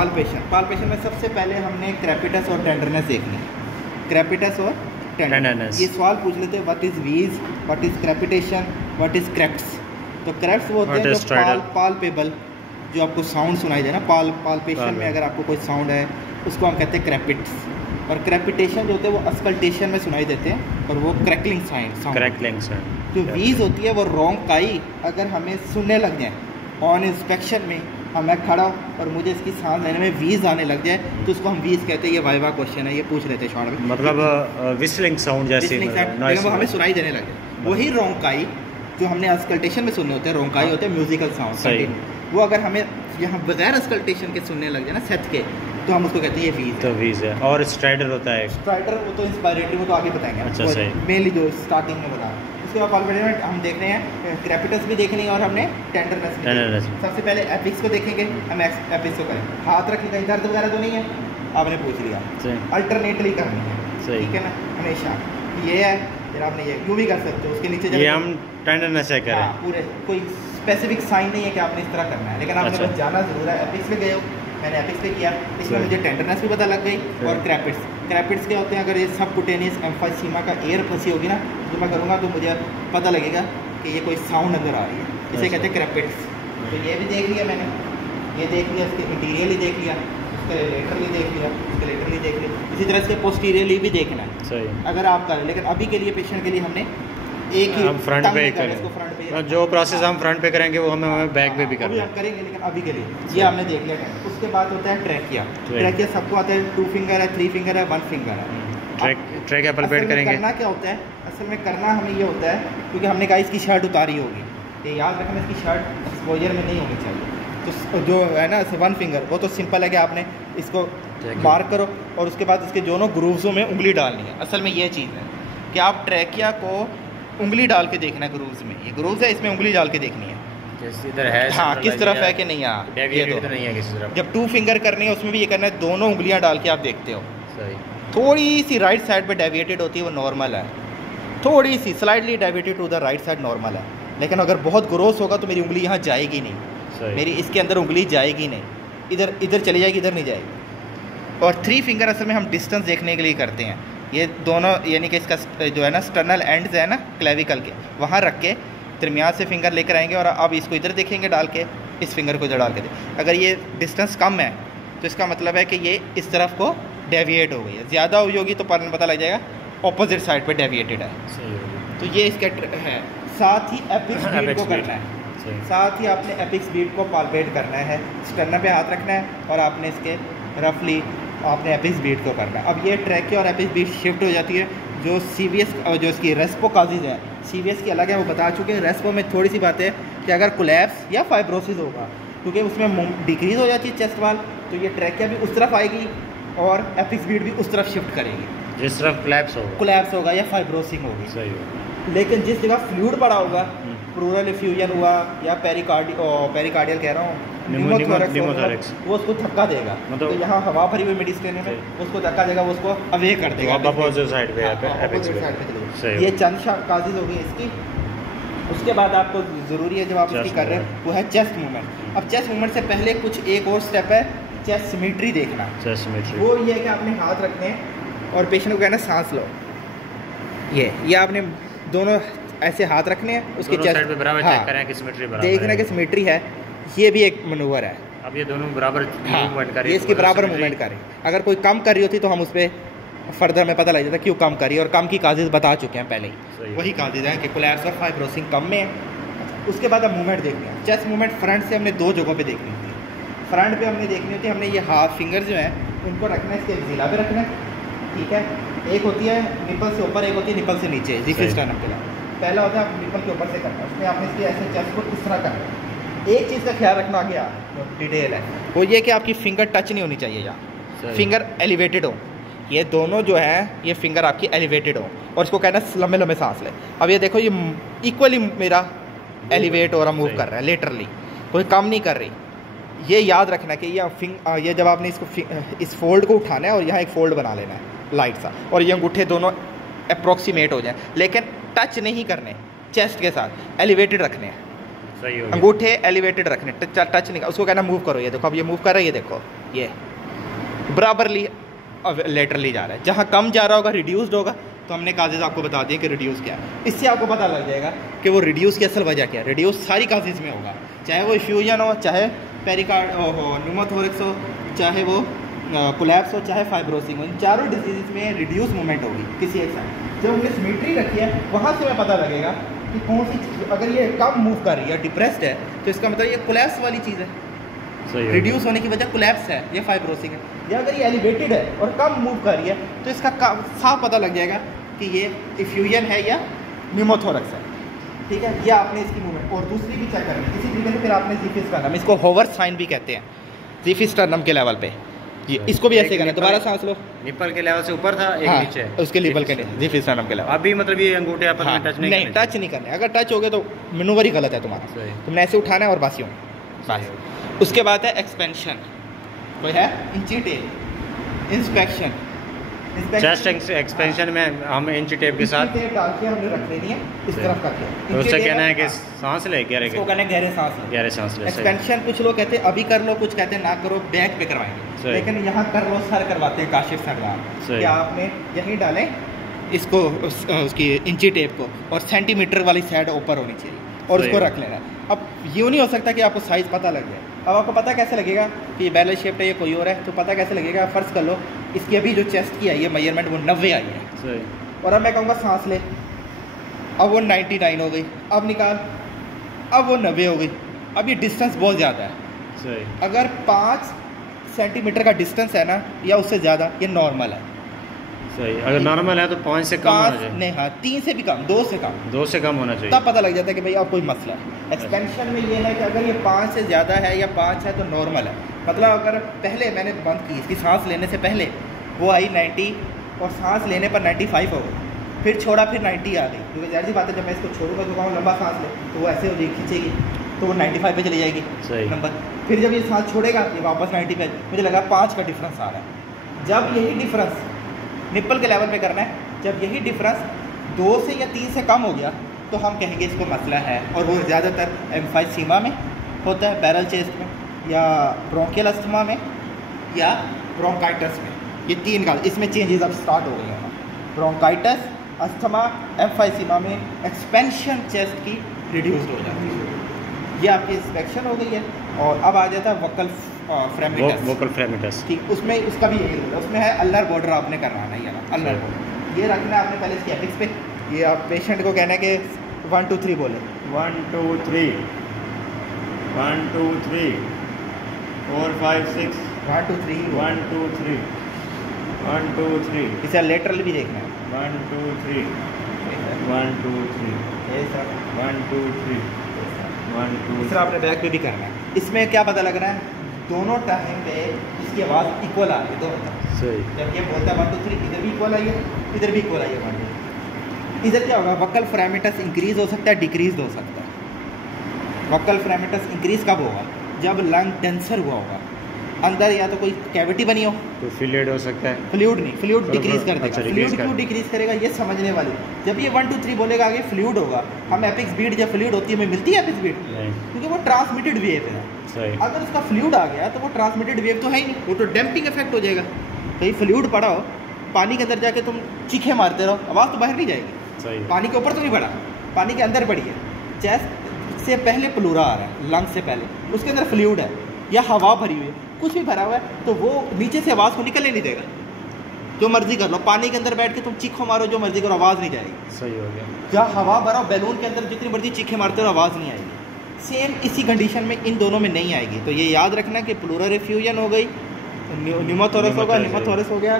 Palpation में सबसे पहले हमने क्रेपिटस और टेंडरनेस देखनी है। क्रेपिटस और टेंडरनेस, ये सवाल पूछ लेते हैं, व्हाट इज वीज, what is crepitation, what is craps. तो क्रैप्स वो होते हैं जो पाल्पेबल, जो आपको साउंड सुनाई दे ना, पाल्पेशन में अगर आपको कोई साउंड है उसको हम कहते हैं क्रैपिट्स। और क्रेपिटेशन जो होते हैं वो अस्कल्टेशन में सुनाई देते हैं और वो क्रैकलिंग साउंड। जो वीज होती है वो रोंकाई, अगर हमें सुनने लग जाए ऑन इंस्पेक्शन में, मैं खड़ा और मुझे इसकी सांस लेने में वीज आने लग जाए तो उसको हम वीज कहते हैं। ये वाइवा क्वेश्चन है, ये पूछ लेते हैं शॉर्ट में, मतलब विस्लिंग साउंड जैसे वो हमें सुनाई देने लगे। वही रोंकाई जो हमने अस्कल्टेशन में सुनने होते हैं, रोंकाई होते हैं म्यूजिकल साउंड, वो अगर हमें यहाँ बगैर अस्कल्टेशन के सुनने लग जाए ना, सेट के, तो हम उसको कहते हैं ये वीज है। तो वीज है। और स्ट्राइडर होता है, स्ट्राइडर वो तो इंस्पायरेटरी, वो तो आगे बताएंगे। अच्छा, सही। मेनली जो स्टार्टिंग में बता, उसके बाद पाल्पेशन हम देख रहे हैं, क्रेपिटस भी देखनी है और हमने टेंडरनेस भी। सबसे पहले एपिक्स को देखेंगे, हम एपिक्स को करें, हाथ रखने का दर्द वगैरह तो नहीं है, आपने पूछ लिया, अल्टरनेटली करनी है, ठीक है ना, हमेशा ये है। फिर आपने ये यूँ भी कर सकते हो, उसके नीचे ये हम टेंडरनेस है करें, पूरे कोई स्पेसिफिक साइन नहीं है कि आपने इस तरह करना है, लेकिन आपने बस जाना ज़रूर है। एपिक्स पे गए हो, मैंने एपिक्स पे किया, इसमें मुझे टेंडरनेस भी पता लग गई। और क्रैपिट्स क्या होते हैं, अगर ये सबकुटेनियस एम्फाइसीमा का एयर फंसी होगी ना, तो मैं करूँगा तो मुझे पता लगेगा कि ये कोई साउंड अंदर आ रही है, इसे कहते हैं क्रैपिट्स। तो ये भी देख लिया मैंने, ये देख लिया, इसके इंटीरियरली देख लिया, उसके लेटरली देख लिया, उसके लेटरली देख लिया, इसी तरह से पोस्टीरियरली भी देखना है सही अगर आप करें। लेकिन अभी के लिए पेशेंट के लिए हमने एक ही फ्रंट पे करें, इसको फ्रंट पे, जो प्रोसेस हम फ्रंट पे करेंगे वो हमें बैक पे भी करना है, करेंगे। लेकिन अभी के लिए ये हमने देख लिया। उसके बाद होता है ट्रैकिया। ट्रैकिया सबको आता है, 2 फिंगर है, 3 फिंगर है, 1 फिंगर है। ट्रैकिया पल्पेट करेंगे। करना क्या होता है, असल में करना हमें ये होता है, क्योंकि हमने कहा इसकी शर्ट उतारी होगी, ये याद रखना, इसकी शर्ट एक्सपोजर में नहीं होनी चाहिए। तो जो है ना 1 फिंगर, वो तो सिंपल है कि आपने इसको मार्क करो और उसके बाद इसके दोनों ग्रूव्सों में उंगली डालनी है। असल में ये चीज़ है कि आप ट्रैकिया को उंगली डाल के देखना है ग्रूव्स में, ये ग्रूव्स है, इसमें उंगली डाल के देखनी है इधर है, हाँ किस तरफ है कि नहीं। हाँ ये तो नहीं है किसी तरफ। जब 2 फिंगर करनी है उसमें भी ये करना है, दोनों उंगलियां डाल के आप देखते हो। सही। थोड़ी सी राइट साइड पे डेविएटेड होती है, वो नॉर्मल है, थोड़ी सी slightly deviated to the right side normal है। लेकिन अगर बहुत ग्रोस होगा तो मेरी उंगली यहाँ जाएगी नहीं, मेरी इसके अंदर उंगली जाएगी नहीं, इधर इधर चली जाएगी, इधर नहीं जाएगी। और 3 फिंगर असल में हम डिस्टेंस देखने के लिए करते हैं। ये दोनों यानी कि इसका जो है ना स्टर्नल एंड्स है ना क्लेविकल के, वहाँ रख के दरमियान से फिंगर लेकर आएंगे और अब इसको इधर देखेंगे डाल के, इस फिंगर को इधर डाल के। अगर ये डिस्टेंस कम है तो इसका मतलब है कि ये इस तरफ को डेविएट हो गई है, ज़्यादा हुई होगी तो पता लग जाएगा ऑपोजिट साइड पे डेविएटेड है। तो ये इसका है। साथ ही एपिक्स बीट को करना है, साथ ही आपने एपिक्स बीट को पाल्पेट करना है, स्टर्नम पे हाथ रखना है और आपने इसके रफली आपने एपिक्स बीट को करना है। अब ये ट्रैकिया और एपिक्स बीट शिफ्ट हो जाती है। जो सीवीएस जो इसकी रेस्पो काजिज है, सीवीएस की अलग है, वो बता चुके हैं। रेस्पो में थोड़ी सी बात है कि अगर कोलैप्स या फाइब्रोसिस होगा, क्योंकि उसमें डिक्रीज हो जाती है चेस्ट वाल, तो ये ट्रैकिया भी उस तरफ आएगी और एपिक्स बीट भी उस तरफ शिफ्ट करेगी, जिस तरफ कोलैप्स होगा या फाइब्रोसिंग होगी। सही। लेकिन जिस जगह फ्लूइड बड़ा होगा, प्लूरल इफ्यूजन हुआ या पेरिकार्डियल कह रहा हूँ, निमोथोरैक्स, वो उसको धक्का देगा, मतलब तो यहाँ हवा भरी हुई मेडिस्टेन में उसको धक्का देगा, वो उसको अवे कर देगा अपोजिट साइड पे। ये चंद काजिज होगी इसकी। उसके बाद आपको ज़रूरी है जब आप इसकी कर रहे हो वो है चेस्ट मूवमेंट। अब चेस्ट मूवमेंट से पहले कुछ एक और स्टेप है, चेस्ट सिमेट्री देखना। चेस्ट सिमेट्री वो ये है कि आपने हाथ रखने हैं और पेशेंट को कहना सांस लो, ये आपने दोनों ऐसे हाथ रखने हैं, उसके चेस्ट पे बराबर चेक करें कि सिमेट्री बराबर है, देखना कि सिमेट्री है। ये भी एक मनूवर है। अब ये दोनों बराबर मूवमेंट कर रही है, ये इसकी बराबर मूवमेंट कर रही है। अगर कोई कम कर रही होती तो हम उस पर फर्दर में पता लग जाता क्यों कम कर रही है, और कम की काजिज बता चुके हैं पहले ही, वही काजिज हैं कि कोलैप्स और फाइब्रोसिंग कम में है। उसके बाद अब मूवमेंट देखनी है। चेस्ट मूवमेंट फ्रंट से हमने 2 जगहों पे देखनी होती है। फ्रंट पे हमने देखनी होती है, हमने ये हाथ फिंगर जो है उनको रखना है, इसके जिला पे रखना है, ठीक है। एक होती है निपल से ऊपर, एक होती है निपल से नीचे, स्टर्नम के लिए। पहला होता है निपल के ऊपर से करना है, उसमें आपने इसके ऐसे चेस्ट को इस तरह करना है। एक चीज़ का ख्याल रखना आगे डिटेल है, वो ये कि आपकी फिंगर टच नहीं होनी चाहिए, यहाँ फिंगर एलिवेटेड हो। ये दोनों जो है ये फिंगर आपकी एलिवेटेड हो और इसको कहना है लंबे लंबे सांस ले। अब ये देखो ये इक्वली मेरा एलिवेट हो रहा, मूव कर रहा है लेटरली, कोई कम नहीं कर रही। ये याद रखना कि ये जब आपने इसको इस फोल्ड को उठाना है और यहाँ एक फोल्ड बना लेना है लाइट सा, और ये अंगूठे दोनों अप्रोक्सीमेट हो जाए, लेकिन टच नहीं करने, चेस्ट के साथ एलिवेटेड रखने हैं, अंगूठे एलिवेटेड रखने, टच नहीं। उसको कहना मूव करो, ये देखो अब ये मूव कर रहा है, ये देखो ये बराबरली लेटरली जा रहा है। जहाँ कम जा रहा होगा रिड्यूस्ड होगा, तो हमने काजेज़ आपको बता दिए कि रिड्यूस क्या है। इससे आपको पता लग जाएगा कि वो रिड्यूस की असल वजह क्या है। रिड्यूस सारी काजेज़ में होगा, चाहे वो इफ्यूजन हो, चाहे पेरिकार्ड हो, न्यूमोथोरिक्स हो, चाहे वो कोलैप्स हो, चाहे फाइब्रोसिस हो। इन चारों डिजीज़ में रिड्यूस मूवमेंट होगी किसी एक साइड। जब हमने सिमेट्री रखी है वहाँ से हमें पता लगेगा कि कौन सी चीज़, अगर ये कम मूव कर रही है, डिप्रेस्ड है, तो इसका मतलब ये कोलैप्स वाली चीज़ है। रिड्यूस होने की वजह कोलैप्स है या फाइब्रोसिस है। या अगर ये एलिवेटेड है और कम मूव कर रही है, तो इसका साफ पता लग जाएगा कि ये इफ्यूजन है या न्यूमोथोरक्स है। ठीक है, या आपने इसकी मूवमेंट और दूसरी भी चेक करनी है। इसी तरीके से फिर आपने ज़ीफिस स्टर्नम, इसको होवर साइन भी कहते हैं, ज़ीफिस स्टर्नम के लेवल पे ये इसको भी ऐसे करना है। दोबारा सांस लो, निप्पल के लेवल से ऊपर था, एक हाँ, नीचे उसके लेवल के नहीं, ज़ीफिस स्टर्नम के लेवल। अभी मतलब ये अंगूठे आपस में टच नहीं, टच नहीं करने। अगर टच हो गए तो मनूवर ही गलत है तुम्हारा, तुमने ऐसे उठाना है और बस यूँ बस। उसके बाद है एक्सपेंशन, कोई है इंची टेप, इंस्पेक्शन। चेस्ट एक्सपेंशन में हम इंची टेप के साथ टेप डाल के हमने रख लेनी है इस तरफ करके। तो उससे कहना है कि सांस ले, इसको कहना है गहरे सांस ले, गहरे सांस ले। एक्सपेंशन कुछ लोग कहते हैं अभी कर लो, कुछ कहते हैं ना करो, बैक पे करवाएंगे, लेकिन यहाँ कर लो, सर करवाते हैं काशिफ सरदार कि आपने यहीं डालें इसको, उसकी इंची टेप को, और सेंटीमीटर वाली साइड ऊपर होनी चाहिए और उसको रख लेना। अब यूँ नहीं हो सकता कि आपको साइज़ पता लग जाए। अब आपको पता कैसे लगेगा कि ये बैरल शेप्ड है, ये कोई और है, तो पता कैसे लगेगा? फ़र्ज़ कर लो इसकी अभी जो चेस्ट की आई है मेजरमेंट वो 90 आई है, और अब मैं कहूँगा सांस ले, अब वो 99 हो गई, अब निकाल, अब वो 90 हो गई। अब ये डिस्टेंस बहुत ज़्यादा है। अगर 5 सेंटीमीटर का डिस्टेंस है ना या उससे ज़्यादा, ये नॉर्मल है। सही, अगर नॉर्मल है तो 5 से कम होना चाहिए। नहीं, हाँ 3 से भी कम, 2 से कम, 2 से कम होना चाहिए, तब पता लग जाता है कि भाई अब कोई मसला है। एक्सपेंशन में ये है कि अगर ये 5 से ज़्यादा है या 5 है तो नॉर्मल है। मतलब अगर पहले मैंने बंद की, इसकी सांस लेने से पहले वो आई 90 और सांस लेने पर 95 हो गई, फिर छोड़ा, फिर 90 आ गई, क्योंकि जाहिर सी बात है जब मैं इसको छोड़ूंगा तो कहूँ लंबा सांस ले, तो वो ऐसे हो जाएगी, खींचेगी, तो वो 95 पे चली जाएगी नंबर। फिर जब ये सांस छोड़ेगा ये वापस 90 पे, मुझे लगा 5 का डिफरेंस आ रहा है। जब यही डिफरेंस निप्पल के लेवल पे करना है, जब यही डिफरेंस 2 से या 3 से कम हो गया तो हम कहेंगे इसको मसला है। और वो ज़्यादातर एम्फाइसीमा में होता है, बैरल चेस्ट में, या ब्रोंकियल अस्थमा में, या ब्रोंकाइटिस में। ये 3 का इसमें चेंजेस अब स्टार्ट हो गए हैं। ब्रोंकाइटिस, अस्थमा, एम्फाइसीमा में एक्सपेंशन चेस्ट की रिड्यूस्ड हो जाती है। ये आपकी इंस्पेक्शन हो गई है। और अब आ जाता है वोकल फ्रेमिटस। ठीक, उसमें उसका भी यही रोल है, उसमें है अल्नर बॉर्डर आपने करवाना है, अल्नर बॉर्डर ये रखना है आपने पहले इसके एपिक्स पे। ये आप पेशेंट को कहना है कि 1 2 3 बोले, 1 2 3 1 2 3 4 5 6 1 2 3 1 2 3 1 2 3। इसे लेटरल भी देखना है, 1 2 3 1 2 3 1 2 3 1 2। दूसरा आपने बैक पे भी करना है। इसमें क्या पता लग रहा है, दोनों टाइम पे इसकी आवाज़ इक्वल आ रही है दोनों तरफ। सही, जब ये बोलता है 1 2 3, इधर भी इक्वल आई है, इधर भी इक्वल आई है 1 2। इधर क्या होगा, वोकल फ्रेमिटस इंक्रीज हो सकता है, डिक्रीज हो सकता है। वोकल फ्रेमिटस इंक्रीज कब होगा, जब लंग टेंसर हुआ होगा, अंदर या तो कोई कैविटी बनी हो, तो फ्लूइड हो सकता है, फ्लूइड नहीं, फ्लूइड डिक्रीज कर देगा। फ्लूइड क्यों डिक्रीज करेगा, ये समझने वाली। जब ये 1 2 3 बोलेगा आगे फ्लूइड होगा, हम एपिक्स बीट जब फ्लूइड होती है हमें मिलती है एपिक्स बीट, क्योंकि वो ट्रांसमिटेड वेव है। अगर उसका फ्लूइड आ गया तो वो ट्रांसमिटेड वेव तो है ही नहीं, वो तो डैम्पिंग इफेक्ट हो जाएगा। कहीं फ्लूइड पड़ा हो, पानी के अंदर जाके तुम चीखे मारते रहो, आवाज़ तो बाहर नहीं जाएगी। पानी के ऊपर तो नहीं पड़ा, पानी के अंदर पड़ी है, चेस्ट से पहले प्लूरा आ रहा है, लंग से पहले, उसके अंदर फ्लूइड है या हवा भरी हुई है, कुछ भी भरा हुआ है, तो वो नीचे से आवाज़ को निकलने नहीं देगा। जो मर्जी कर लो, पानी के अंदर बैठ के तुम चीखो मारो, जो मर्जी करो, आवाज़ नहीं जाएगी। सही हो गया। या हवा भरा बैलून के अंदर जितनी मर्जी चीखे मारते रहो, आवाज़ नहीं आएगी। सेम इसी कंडीशन में इन दोनों में नहीं आएगी। तो ये याद रखना कि प्लूरल इफ्यूजन हो गई, न्यूमोथोरस होगा, न्यूमोथोरस हो गया,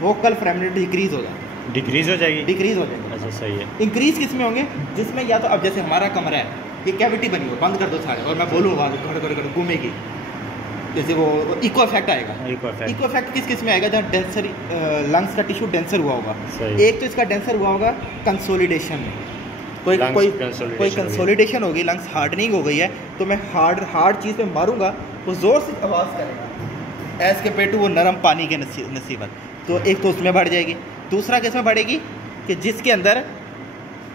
वोकल फ्रेमिटस डिक्रीज हो जाएगी, डिक्रीज हो जाएगी, डिक्रीज हो जाएगी। अच्छा सही है। इंक्रीज किस में होंगे, जिसमें या तो अब जैसे हमारा कमरा है, ये कैविटी बनी हो, बंद कर दो सारे, और मैं बोलूँ आवाज़ घड़ घूमेगी, जैसे वो इको इफेक्ट आएगा। इको इफेक्ट किस किस में आएगा, जहाँ डेंसर लंग्स का टिश्यू डेंसर हुआ होगा। एक तो इसका डेंसर हुआ होगा कंसोलिडेशन में, कोई कंसोलिडेशन होगी, लंग्स हार्डनिंग हो गई है, तो मैं हार्ड चीज़ पे मारूंगा, वो ज़ोर से आवाज़ करेगा एज कम्पेयर टू वो नरम पानी के नसीबत। तो एक तो उसमें बढ़ जाएगी। दूसरा किस में बढ़ेगी कि जिसके अंदर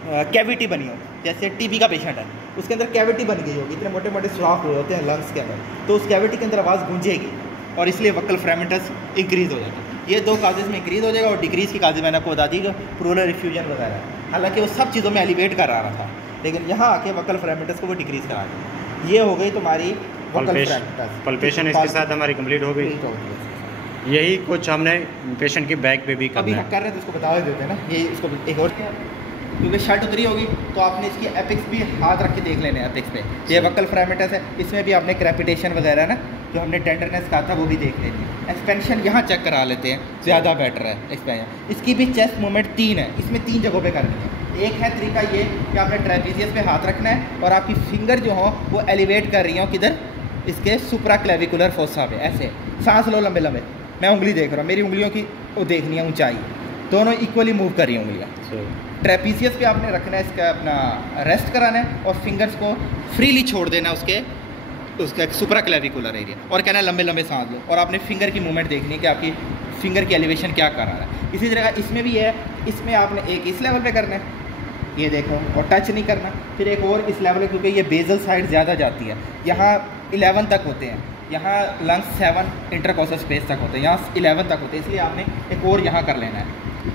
कैविटी बनी हो, जैसे टीबी का पेशेंट है, उसके अंदर कैविटी बन गई होगी, इतने मोटे मोटे सुराख हुए होते हैं लंग्स के अंदर, तो उस कैविटी के अंदर आवाज़ गूंजेगी। और इसलिए वक्कल फ्रेमेंटस इंक्रीज़ हो जाता है। ये 2 काजेज़ में इंक्रीज़ हो जाएगा, और डिक्रीज़ की काजेज़ मैंने आपको बता दी कि प्लूरल रिफ्यूजन वगैरह, हालांकि वो सब चीज़ों में एलिवेट कर रहा था, लेकिन यहाँ आके वक्कल फ्रेमेंटस को वो डिक्रीज़ करा दिया। ये हो गई तुम्हारी वक्कल फ्रेमेंटस। पल्पेशन इसके साथ हमारी कंप्लीट हो गई। यही कुछ हमने पेशेंट की बैक पे भी करना अभी हम कर रहे हैं तो इसको बता देते हैं ना। ये इसको एक और, क्योंकि शर्ट उतरी होगी तो आपने इसकी एपिक्स भी हाथ रख के देख लेने एपिक्स पे। ये वक्कल फ्रेमेंटस है, इसमें भी आपने क्रेपिटेशन वगैरह ना, जो हमने टेंडरनेस कहा था वो भी देख लेनी है। एक्सपेंशन यहाँ चेक करा लेते हैं, ज़्यादा बेटर है एक्सपेंशन। इसकी भी चेस्ट मूवमेंट 3 है, इसमें 3 जगहों पे करनी है। एक है तरीका ये कि आपने ट्रेपीजियस पे हाथ रखना है और आपकी फिंगर जो हो वो एलिवेट कर रही हो किधर, इसके सुप्रा क्लेविकुलर फोसा पे, ऐसे सांस लो लंबे लंबे। मैं उंगली देख रहा हूँ, मेरी उंगलियों की वो देखनी है ऊंचाई, दोनों इक्वली मूव कर रही हैं उंगलियाँ। ट्रेपीजियस पे आपने रखना है, इसका अपना रेस्ट कराना है और फिंगर्स को फ्रीली छोड़ देना उसका सुप्रा क्लेविकुलर एरिया, और कहना है लंबे लंबे सांस लो। और आपने फिंगर की मूवमेंट देखनी है कि आपकी फिंगर की एलिवेशन क्या कर रहा है। इसी तरह इसमें भी है, इसमें आपने एक इस लेवल पे करना है, ये देखो, और टच नहीं करना। फिर एक और इस लेवल पे, क्योंकि ये बेजल साइड ज़्यादा जाती है, यहाँ 11 तक होते हैं, यहाँ लंग्स 7 इंटरकोस्टल स्पेस तक होते हैं, यहाँ 11 तक होते हैं, इसलिए आपने एक और यहाँ कर लेना है,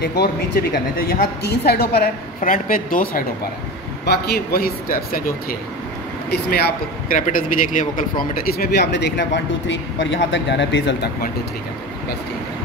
एक और नीचे भी करना है। तो यहाँ 3 साइडों पर है, फ्रंट पे 2 साइडों पर है, बाकी वही स्टेप्स हैं जो थे। इसमें आप क्रेपिटस भी देख लिया, वोकल फ्रोमेटर, इसमें भी आपने देखना है 1 2 3, और यहाँ तक जाना है बेजल तक 1 2 3 कहते हैं, बस ठीक है।